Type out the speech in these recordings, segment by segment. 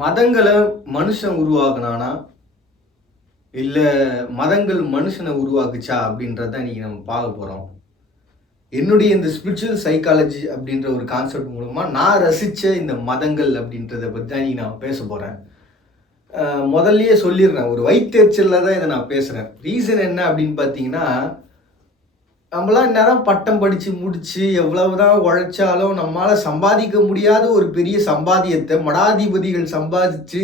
மதங்களை மனுஷன் உருவாக்குனானா இல்லை மதங்கள் மனுஷனை உருவாக்குச்சா அப்படின்றத இன்னைக்கு நம்ம பார்க்க போகிறோம். என்னுடைய இந்த ஸ்பிரிச்சுவல் சைக்காலஜி அப்படின்ற ஒரு கான்செப்ட் மூலமாக நான் ரசித்த இந்த மதங்கள் அப்படின்றத பற்றி தான் இன்னைக்கு நான் பேச போகிறேன். முதல்லயே சொல்லிடுறேன், ஒரு வயிற்றெரிச்சலில் தான் இதை நான் பேசுகிறேன். ரீசன் என்ன அப்படின்னு பார்த்தீங்கன்னா, நம்மளாம் என்னதான் பட்டம் படித்து முடித்து எவ்வளவுதான் உழைச்சாலும் நம்மளால் சம்பாதிக்க முடியாத ஒரு பெரிய சம்பாதியத்தை மடாதிபதிகள் சம்பாதிச்சு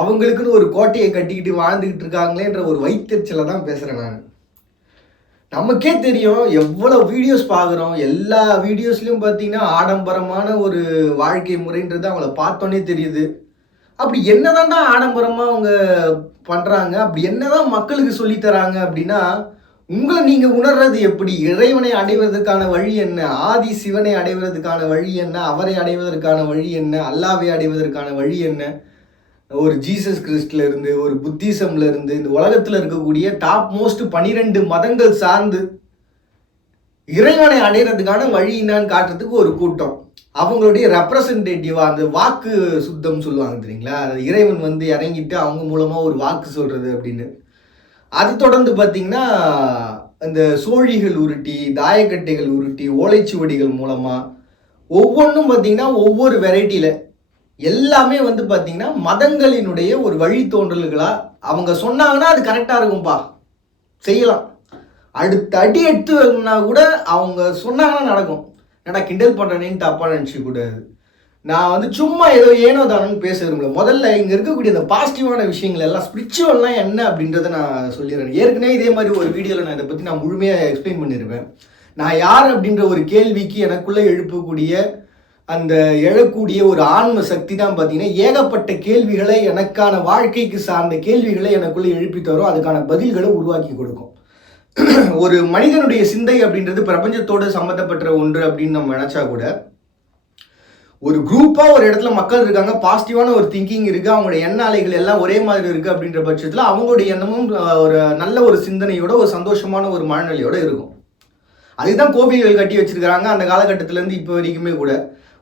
அவங்களுக்குன்னு ஒரு கோட்டையை கட்டிக்கிட்டு வாழ்ந்துக்கிட்டு இருக்காங்களேன்ற ஒரு வயிற்றெரிச்சலை தான் பேசுகிறேன் நான். நமக்கே தெரியும், எவ்வளோ வீடியோஸ் பார்க்குறோம், எல்லா வீடியோஸ்லையும் பார்த்தீங்கன்னா ஆடம்பரமான ஒரு வாழ்க்கை முறைன்றது அவங்கள பார்த்தோன்னே தெரியுது. அப்படி என்னதான்டா ஆடம்பரமாக அவங்க பண்ணுறாங்க, அப்படி என்னதான் மக்களுக்கு சொல்லித்தராங்க அப்படின்னா, உங்களை நீங்கள் உணர்றது எப்படி, இறைவனை அடைவதற்கான வழி என்ன, ஆதி சிவனை அடைவதற்கான வழி என்ன, அவரை அடைவதற்கான வழி என்ன, அல்லாவை அடைவதற்கான வழி என்ன, ஒரு ஜீசஸ் கிறிஸ்ட்ல இருந்து ஒரு புத்திசம்ல இருந்து இந்த உலகத்தில் இருக்கக்கூடிய டாப் மோஸ்ட் 12 மதங்கள் சார்ந்து இறைவனை அடைகிறதுக்கான வழி என்னான்னு காட்டுறதுக்கு ஒரு கூட்டம். அவங்களுடைய ரெப்ரசன்டேட்டிவா அந்த வாக்கு சுத்தம் சொல்லுவாங்க தெரியுங்களா, இறைவன் வந்து இறங்கிட்டு அவங்க மூலமா ஒரு வாக்கு சொல்றது அப்படின்னு. அது தொடர்ந்து பார்த்தீங்கன்னா இந்த சோழிகள் உருட்டி, தாயக்கட்டைகள் உருட்டி, ஓலைச்சுவடிகள் மூலமா ஒவ்வொன்றும் பார்த்தீங்கன்னா ஒவ்வொரு வெரைட்டியில் எல்லாமே வந்து பார்த்தீங்கன்னா மதங்களினுடைய ஒரு வழித்தோன்றல்களா அவங்க சொன்னாங்கன்னா அது கரெக்டாக இருக்கும்பா, செய்யலாம். அடுத்த அடி எடுத்துனா கூட அவங்க சொன்னாங்கன்னா நடக்கும். ஏன்னா கிண்டல் பண்ணுறேன்னு தப்பாக நினச்சிக்க கூடாது. நான் வந்து சும்மா ஏதோ ஏனோ தானோன்னு பேச விரும்பல. முதல்ல இங்கே இருக்கக்கூடிய இந்த பாசிட்டிவான விஷயங்கள் எல்லாம் ஸ்பிரிச்சுவல்லாம் என்ன அப்படின்றத நான் சொல்லிடுறேன். ஏற்கனவே இதே மாதிரி ஒரு வீடியோவில் நான் இதை பற்றி நான் முழுமையாக எக்ஸ்பிளைன் பண்ணியிருப்பேன். நான் யார் அப்படின்ற ஒரு கேள்விக்கு எனக்குள்ளே எழுப்பக்கூடிய அந்த எழக்கூடிய ஒரு ஆன்ம சக்தி தான் பார்த்தீங்கன்னா ஏகப்பட்ட கேள்விகளை, எனக்கான வாழ்க்கைக்கு சார்ந்த கேள்விகளை எனக்குள்ளே எழுப்பி தரும், அதுக்கான பதில்களை உருவாக்கி கொடுக்கும். ஒரு மனிதனுடைய சிந்தை அப்படின்றது பிரபஞ்சத்தோடு சம்மந்தப்பட்ட ஒன்று அப்படின்னு நம்ம நினச்சா கூட, ஒரு குரூப்பாக ஒரு இடத்துல மக்கள் இருக்காங்க, பாசிட்டிவான ஒரு திங்கிங் இருக்குது, அவங்களுடைய எண்ண அலைகள் எல்லாம் ஒரே மாதிரி இருக்குது அப்படின்ற பட்சத்தில் அவங்களுடைய எண்ணமும் ஒரு நல்ல ஒரு சிந்தனையோட ஒரு சந்தோஷமான ஒரு மனநிலையோடு இருக்கும். அதுதான் கோவில்கள் கட்டி வச்சிருக்கிறாங்க அந்த காலகட்டத்திலேருந்து இப்போ வரைக்குமே கூட.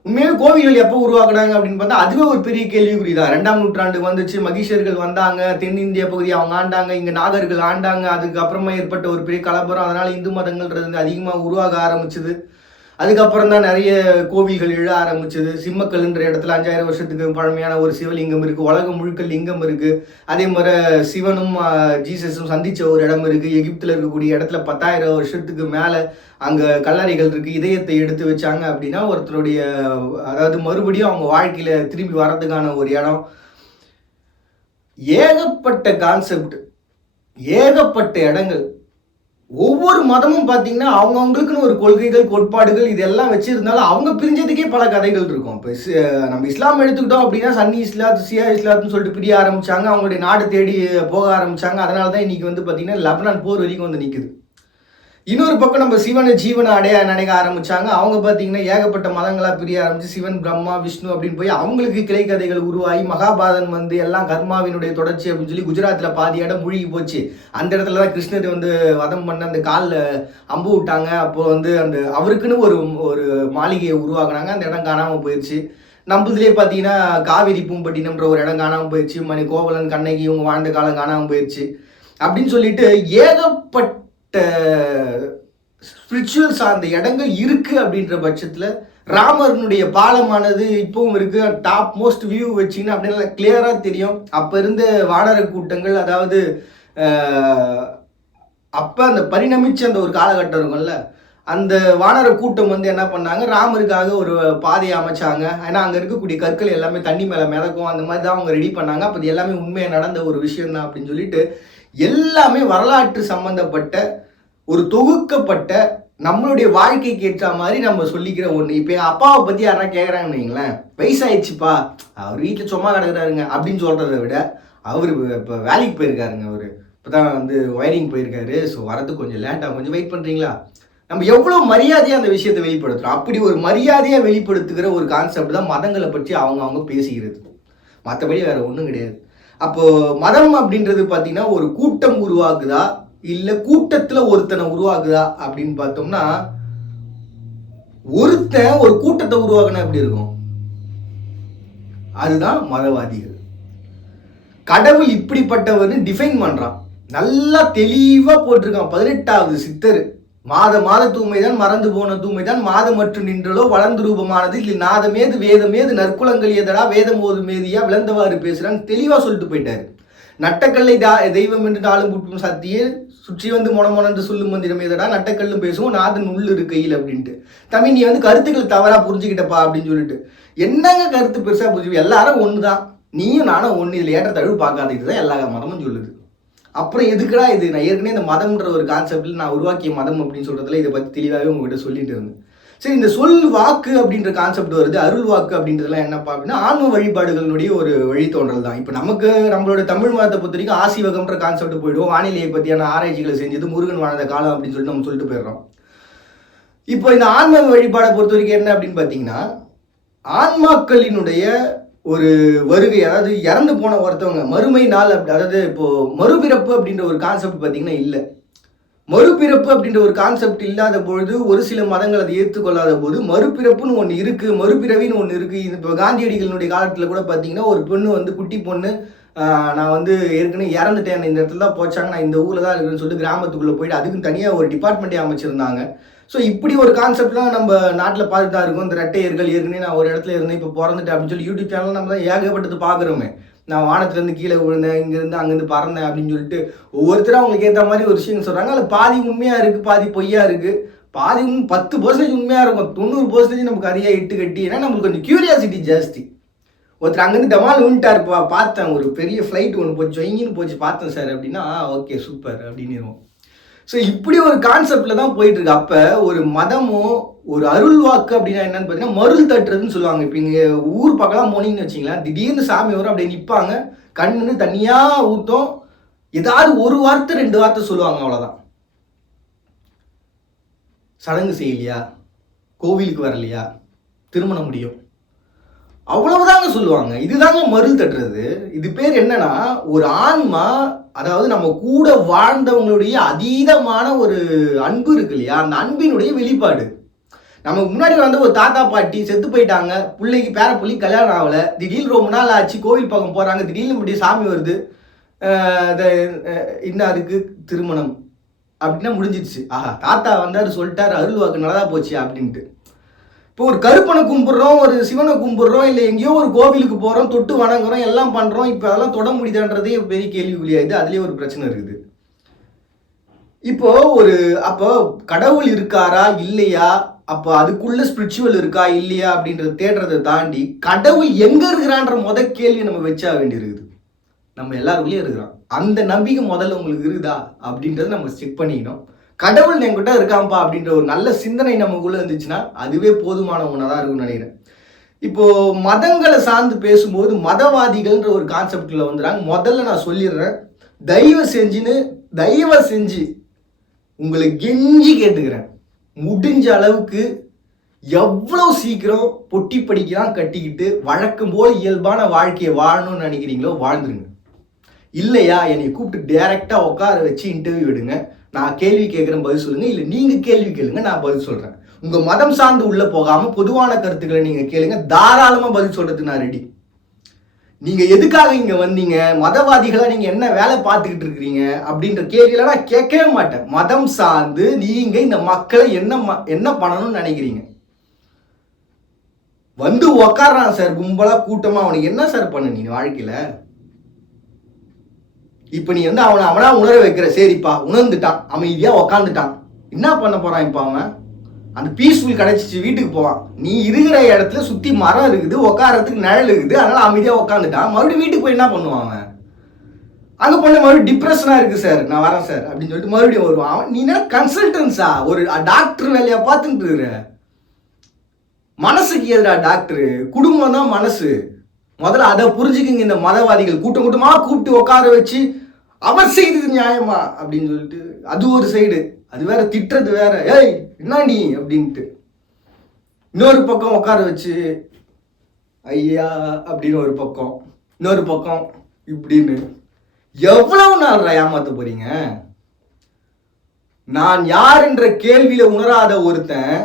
உண்மையாக கோவில்கள் எப்போ உருவாக்குனாங்க அப்படின்னு பார்த்தா அதுவே ஒரு பெரிய கேள்விக்குறி தான். 2ஆம் நூற்றாண்டு வந்துச்சு, மகிஷர்கள் வந்தாங்க, தென்னிந்திய பகுதி அவங்க ஆண்டாங்க, இங்கே நாகர்கள் ஆண்டாங்க. அதுக்கப்புறமா ஏற்பட்ட ஒரு பெரிய கலவரம், அதனால் இந்து மதங்கள்ன்றது அதிகமாக உருவாக ஆரம்பிச்சுது. அதுக்கப்புறம் தான் நிறைய கோவில்கள் எழ ஆரம்பிச்சது. சிம்மக்கல்ன்ற இடத்துல 5000 வருஷத்துக்கு பழமையான ஒரு சிவலிங்கம் இருக்குது, உலகம் முழுக்க லிங்கம் இருக்குது. அதே மாதிரி சிவனும் ஜீசஸும் சந்தித்த ஒரு இடம் இருக்குது. எகிப்தில் இருக்கக்கூடிய இடத்துல 10,000 வருஷத்துக்கு மேலே அங்கே கல்லறைகள் இருக்குது. இதயத்தை எடுத்து வச்சாங்க அப்படின்னா ஒருத்தருடைய, அதாவது மறுபடியும் அவங்க வாழ்க்கையில் திரும்பி வர்றதுக்கான ஒரு இடம். ஏகப்பட்ட கான்செப்ட், ஏகப்பட்ட இடங்கள். ஒவ்வொரு மதமும் பார்த்தீங்கன்னா அவங்கவுங்களுக்குன்னு ஒரு கொள்கைகள், கோட்பாடுகள் இதெல்லாம் வச்சிருந்தாலும் அவங்க பிரிஞ்சதுக்கே பல கதைகள் இருக்கும். இப்போ நம்ம இஸ்லாம் எடுத்துக்கிட்டோம் அப்படின்னா சன்னி இஸ்லாத், சியா இஸ்லாத்னு சொல்லிட்டு பிரிய ஆரம்பிச்சாங்க, அவங்களுடைய நாடு தேடி போக ஆரம்பிச்சாங்க. அதனால தான் இன்னைக்கு வந்து பார்த்தீங்கன்னா லெபனான் போர் வரைக்கும் வந்து நிற்குது. இன்னொரு பக்கம் நம்ம சிவனை ஜீவனை அடைய நினைக்க ஆரம்பிச்சாங்க. அவங்க பார்த்தீங்கன்னா ஏகப்பட்ட மதங்களாக பிரிய ஆரம்பிச்சு சிவன், பிரம்மா, விஷ்ணு அப்படின்னு போய் அவங்களுக்கு கிளை கதைகள் உருவாகி மகாபாரதம் வந்து எல்லாம் கர்மாவினுடைய தொடர்ச்சி அப்படின்னு சொல்லி குஜராத்தில் பாதி இடம் மூழ்கி போச்சு. அந்த இடத்துல தான் கிருஷ்ணர் வந்து வதம் பண்ண அந்த காலில் அம்பு விட்டாங்க. அப்போ வந்து அந்த அவருக்குன்னு ஒரு ஒரு மாளிகையை உருவாக்குனாங்க. அந்த இடம் காணாமல் போயிடுச்சு. நம்மளதுலேயே பார்த்தீங்கன்னா காவிரி பூம்பட்டினம்ன்ற ஒரு இடம் காணாமல் போயிடுச்சு. மணி கோவலன், கண்ணகி இவங்க வாழ்ந்த காலம் காணாமல் போயிடுச்சு அப்படின்னு சொல்லிட்டு ஏகப்பட்ட ஸ்பிரிச்சுவல் சார்ந்த இடங்கள் இருக்கு. அப்படின்ற பட்சத்தில் ராமர்னுடைய பாலமானது இப்பவும் இருக்கு. டாப் மோஸ்ட் வியூ வச்சிங்கன்னா அப்படின்னா கிளியரா தெரியும். அப்ப இருந்த வானர கூட்டங்கள், அதாவது அப்ப அந்த பரிணமிச்ச அந்த ஒரு காலகட்டம் இருக்கும்ல, அந்த வானர கூட்டம் வந்து என்ன பண்ணாங்க, ராமருக்காக ஒரு பாதையை அமைச்சாங்க. ஏன்னா அங்கே இருக்கக்கூடிய கற்கள் எல்லாமே தண்ணி மேலே மிதக்கும், அந்த மாதிரி தான் அவங்க ரெடி பண்ணாங்க. அப்போ இது எல்லாமே உண்மையாக நடந்த ஒரு விஷயம் தான் அப்படின்னு சொல்லிட்டு எல்லாமே வரலாற்று சம்பந்தப்பட்ட ஒரு தொகுக்கப்பட்ட நம்மளுடைய வாழ்க்கைக்கு ஏற்ற மாதிரி நம்ம சொல்லிக்கிற ஒன்று. இப்போ எங்கள் அப்பாவை பற்றி யாரா கேட்குறாங்கன்னு வைங்களேன், வயசாயிடுச்சுப்பா, அவர் வீட்டில் சும்மா கிடக்குறாருங்க அப்படின்னு சொல்கிறத விட, அவர் இப்போ வேலைக்கு போயிருக்காருங்க, அவர் இப்போ தான் வந்து ஒயரிங் போயிருக்காரு, ஸோ வரதுக்கு கொஞ்சம் லேட்டாக, கொஞ்சம் வெயிட் பண்ணுறீங்களா. நம்ம எவ்வளோ மரியாதையாக அந்த விஷயத்தை வெளிப்படுத்துகிறோம். அப்படி ஒரு மரியாதையாக வெளிப்படுத்துகிற ஒரு கான்செப்ட் தான் மதங்களை பற்றி அவங்க பேசிக்கிறது. மற்றபடி வேறு ஒன்றும் கிடையாது. அப்போது மதம் அப்படின்றது பார்த்திங்கன்னா ஒரு கூட்டம் உருவாக்குதா இல்லை கூட்டத்தில் ஒருத்தனை உருவாக்குதா அப்படின்னு பார்த்தோம்னா, ஒருத்தன் ஒரு கூட்டத்தை உருவாக்குனா எப்படி இருக்கும், அதுதான் மதவாதிகள். கடவுள் இப்படிப்பட்டவர்னு டிஃபைன் பண்றான். நல்லா தெளிவா போட்டிருக்கான் 18வது சித்தர். மாத தூய்மைதான் மறந்து போன தூய்மைதான் மாதமற்று நின்றலோ வளர்ந்து ரூபமானது இல்லை நாதமேது வேதமேது நற்குலங்கள் எதடா வேதம் ஓது மேதியா விளந்தவாறு பேசுறான்னு தெளிவா சொல்லிட்டு போயிட்டாரு. நட்டக்கல்லை தெய்வம் என்று நாளும் குற்றம் சாத்தியே சுற்றி வந்து மொனமொனன்று சொல்லும் மந்திரம் எதடா நட்டக்கல்லும் பேசுவோம் நாதன் உள்ள இருக்கையில் அப்படின்ட்டு. தமிழ் நீ வந்து கருத்துக்கள் தவறா புரிஞ்சுக்கிட்டப்பா அப்படின்னு சொல்லிட்டு. என்னங்க கருத்து பெருசா புரிஞ்சு எல்லாரும் ஒண்ணுதான், நீயும் நானும் ஒண்ணு, இதுல ஏற்ற தழுவு பார்க்காத, இதுதான் எல்லா மதமும் சொல்லுது. அப்புறம் எதுக்குடா இது? நான் ஏற்கனவே இந்த மதம்ன்ற ஒரு கான்செப்டில் நான் உருவாக்கிய மதம் அப்படின்னு சொல்றதுல இதை பற்றி தெளிவாகவே உங்ககிட்ட சொல்லிட்டு இருந்தேன். சரி, இந்த சொல் வாக்கு அப்படின்ற கான்செப்ட் வருது, அருள் வாக்கு அப்படின்றதுலாம் என்னப்பா அப்படின்னா ஆன்ம வழிபாடுகளுடைய ஒரு வழித்தோன்றல் தான். இப்போ நமக்கு நம்மளோட தமிழ் மதத்தை பொறுத்த வரைக்கும் ஆசிவகம்ன்ற கான்செப்ட் போயிடுவோம், வானிலையை பற்றியான ஆராய்ச்சிகளை செஞ்சது முருகன் வாழ்ந்த காலம் அப்படின்னு சொல்லிட்டு நம்ம சொல்லிட்டு போயிடுறோம். இப்போ இந்த ஆன்ம வழிபாடை பொறுத்த வரைக்கும் என்ன அப்படின்னு பார்த்தீங்கன்னா, ஆன்மாக்களினுடைய ஒரு வருகை, அதாவது இறந்து போன ஒருத்தவங்க மறுமை நாள் அதாவது இப்போ மறுபிறப்பு அப்படின்ற ஒரு கான்செப்ட் பார்த்தீங்கன்னா இல்லை. மறுபிறப்பு அப்படின்ற ஒரு கான்செப்ட் இல்லாத பொழுது ஒரு சில மதங்கள் அதை ஏற்றுக்கொள்ளாத போது மறுபிறப்புன்னு ஒன்று இருக்குது, மறுபிறவின்னு ஒன்று இருக்குது. இப்போ காந்தியடிகளினுடைய காலத்தில் கூட பார்த்தீங்கன்னா ஒரு பொண்ணு வந்து குட்டி பொண்ணு, நான் வந்து ஏற்கனவே இறந்துட்டேன், இந்த இடத்துல தான் போச்சாங்க, நான் இந்த ஊரில் தான் இருக்குன்னு சொல்லிட்டு கிராமத்துக்குள்ளே போயிட்டு அதுக்குன்னு தனியாக ஒரு டிபார்ட்மெண்ட்டே அமைச்சிருந்தாங்க. ஸோ இப்படி ஒரு கான்செப்ட்லாம் நம்ம நாட்டில் பார்த்துட்டு தான் இருக்கும். இந்த ரெட்டையர்கள் ஏற்கனவே நான் ஒரு இடத்துல இருந்தேன் இப்போ பிறந்துட்டேன் அப்படின்னு சொல்லி யூடியூப் சேனல் நம்ம தான் ஏகப்பட்டது பார்க்குறோமே. நான் வானத்துலேருந்து கீழே விழுந்தேன், இங்கேருந்து அங்கேருந்து பறந்தேன் அப்படின்னு சொல்லிட்டு ஒவ்வொருத்தரும் அவங்களுக்கு ஏற்ற மாதிரி ஒரு விஷயம் சொல்கிறாங்க. அதில் பாதி உண்மையாக இருக்குது, பாதி பொய்யா இருக்குது. பாதி 10% உண்மையாக இருக்கும், 90% நமக்கு அறியா இட்டு கட்டி. ஏன்னா நம்மளுக்கு கொஞ்சம் க்யூரியாசிட்டி ஜாஸ்தி. ஒருத்தர் அங்கேருந்து டமால் வின்ட்டார், பார்த்தேன் ஒரு பெரிய ஃப்ளைட் ஒன்று போச்சு, இங்கேன்னு போச்சு பார்த்தேன் சார் அப்படின்னா ஓகே சூப்பர் அப்படின்னு. ஸோ இப்படி ஒரு கான்செப்டில் தான் போயிட்டு இருக்கு. அப்போ ஒரு மதமோ ஒரு அருள் வாக்கு அப்படின்னா என்னன்னு பார்த்தீங்கன்னா மருள் தட்டுறதுன்னு சொல்லுவாங்க. இப்போ இங்கே ஊர் பக்கம்லாம் போனீங்கன்னு வச்சிங்களேன், திடீர்னு சாமி வரும், அப்படியே நிற்பாங்க, கண்ணுன்னு தனியாக ஊற்றும், ஏதாவது ஒரு வார்த்தை 2 வார்த்தை சொல்லுவாங்க, அவ்வளோதான். சடங்கு செய்யலையா, கோவிலுக்கு வரலையா, திருமணம் முடியும், அவ்வளவுதாங்க சொல்லுவாங்க. இதுதாங்க மருள் தட்டுறது. இது பேர் என்னன்னா ஒரு ஆன்மா, அதாவது நம்ம கூட வாழ்ந்தவங்களுடைய அதீதமான ஒரு அன்பு இருக்கு இல்லையா, அந்த அன்பினுடைய வெளிப்பாடு. நமக்கு முன்னாடி வந்து ஒரு தாத்தா பாட்டி செத்து போயிட்டாங்க, பிள்ளைக்கு பேர புள்ளி கல்யாணம் ஆகலை, திடீர்னு ரொம்ப நாள் ஆச்சு கோவில் பக்கம் போகிறாங்க, திடீர்னு இப்படி சாமி வருது, இன்னாருக்கு திருமணம் அப்படின்னா முடிஞ்சிடுச்சு. ஆஹா தாத்தா வந்தார் சொல்லிட்டாரு, அருள் வாக்கு நல்லதா போச்சு அப்படின்ட்டு. இப்போ ஒரு கருப்பனை கும்பிட்றோம், ஒரு சிவனை கும்பிட்றோம், இல்லை எங்கேயோ ஒரு கோவிலுக்கு போகிறோம், தொட்டு வணங்குறோம், எல்லாம் பண்ணுறோம். இப்போ அதெல்லாம் தொட முடியுதான்றதே பெரிய கேள்விக்குறியாயிது. அதுலேயே ஒரு பிரச்சனை இருக்குது. இப்போ அப்போ கடவுள் இருக்காரா இல்லையா, அப்போ அதுக்குள்ள ஸ்பிரிச்சுவல் இருக்கா இல்லையா அப்படின்றத தேடுறதை தாண்டி கடவுள் எங்க இருக்கிறான்ற கேள்வி நம்ம வச்சா வேண்டியிருக்குது. நம்ம எல்லாருக்குள்ளேயும் இருக்கிறோம், அந்த நம்பிக்கை முதல்ல உங்களுக்கு இருக்குதா அப்படின்றத நம்ம செக் பண்ணிக்கணும். கடவுள் என்கிட்ட இருக்காம்பா அப்படின்ற ஒரு நல்ல சிந்தனை நமக்குள்ள இருந்துச்சுன்னா அதுவே போதுமான ஒன்றா தான் இருக்கும்னு நினைக்கிறேன். இப்போ மதங்களை சார்ந்து பேசும்போது மதவாதிகள்ன்ற ஒரு கான்செப்ட்ல வந்துடுறாங்க. முதல்ல நான் சொல்லிடுறேன், தயவு செஞ்சு உங்களை கெஞ்சி கேட்டுக்கிறேன், முடிஞ்ச அளவுக்கு எவ்வளோ சீக்கிரம் பொட்டி படிக்கலாம் கட்டிக்கிட்டு வழக்கம் போல் இயல்பான வாழ்க்கையை வாழணும்னு நினைக்கிறீங்களோ வாழ்ந்துருங்க. இல்லையா என்னை கூப்பிட்டு டைரக்டா உட்கார வச்சு இன்டர்வியூ எடுங்க, நான் கேள்வி கேட்குறேன் பதில் சொல்லுங்க, இல்லை நீங்க கேள்வி கேளுங்க நான் பதில் சொல்றேன். உங்க மதம் சார்ந்து உள்ள போகாம பொதுவான கருத்துக்களை நீங்க கேளுங்க, தாராளமா பதில் சொல்றதுக்கு நான் ரெடி. நீங்க எதுக்காக இங்க வந்தீங்க, மதவாதிகளா நீங்க என்ன வேலை பார்த்துக்கிட்டு இருக்கிறீங்க அப்படின்ற கேள்வியெல்லாம் நான் கேட்கவே மாட்டேன். மதம் சார்ந்து நீங்க இந்த மக்களை என்ன பண்ணணும்னு நினைக்கிறீங்க? வந்து உக்காடுறான் சார் கும்பலா கூட்டமா, அவனுக்கு என்ன சார் பண்ண நீ வாழ்க்கையில? இப்ப நீ வந்து அவனா உணர வைக்கிற, சரிப்பா உணர்ந்துட்டான், அமைதியா உக்காந்துட்டான், என்ன பண்ண போறான்? இப்ப அவன் அந்த பீஸ்ஃபுல் கிடைச்சிச்சு, வீட்டுக்கு போவான். நீ இருக்கிற இடத்துல சுத்தி மரம் இருக்குது, உட்காரத்துக்கு நிழல் இருக்குது, அதனால அமைதியா உட்காந்துட்டான். மறுபடியும் வீட்டுக்கு போய் என்ன பண்ணுவான் அவன்? அங்க போன மறுபடியும் டிப்ரெஷனா இருக்கு சார், நான் வரேன் சார் அப்படின்னு சொல்லிட்டு மறுபடியும் வருவான். அவன் நீ என்ன கன்சல்டன்ஸா, ஒரு டாக்டர் வேலையா பார்த்துட்டு இருக்கிற? மனசுக்கு எதிரா டாக்டர், குடும்பம் தான் மனசு. முதல்ல அதை புரிஞ்சுக்குங்க. இந்த மதவாதிகள் கூட்டம் கூட்டமா கூப்பிட்டு உட்கார வச்சு அவர் செய்தது நியாயமா அப்படின்னு சொல்லிட்டு அது ஒரு சைடு, அது வேற திட்டுறது வேற, ஏய் என்ன நீ அப்படின்ட்டு. இன்னொரு பக்கம் உட்கார வச்சு ஐயா அப்படின்னு ஒரு பக்கம், இன்னொரு பக்கம் இப்படின்னு. எவ்வளவு நாள் ஏமாத்த போறீங்க? நான் யார் என்ற கேள்வியில உணராத ஒருத்தன்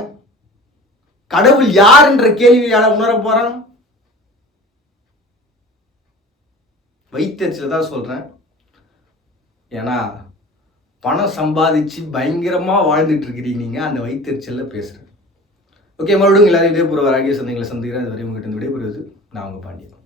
கடவுள் யார் என்ற கேள்வியால உணர போறான்? வைத்தறிச்சல தான் சொல்கிறேன். ஏன்னா பணம் சம்பாதிச்சு பயங்கரமாக வாழ்ந்துட்டு இருக்கிறீங்க நீங்கள், அந்த வைத்தறிச்சலில் பேசுகிறேன். ஓகே, மறுபடியும் எல்லாரும் இதே போகிற ஆகிய சந்தைகளை சந்திக்கிறேன். அது வரை உங்கள்கிட்ட விடைபெறுவது நான் உங்கள் பாண்டியன்.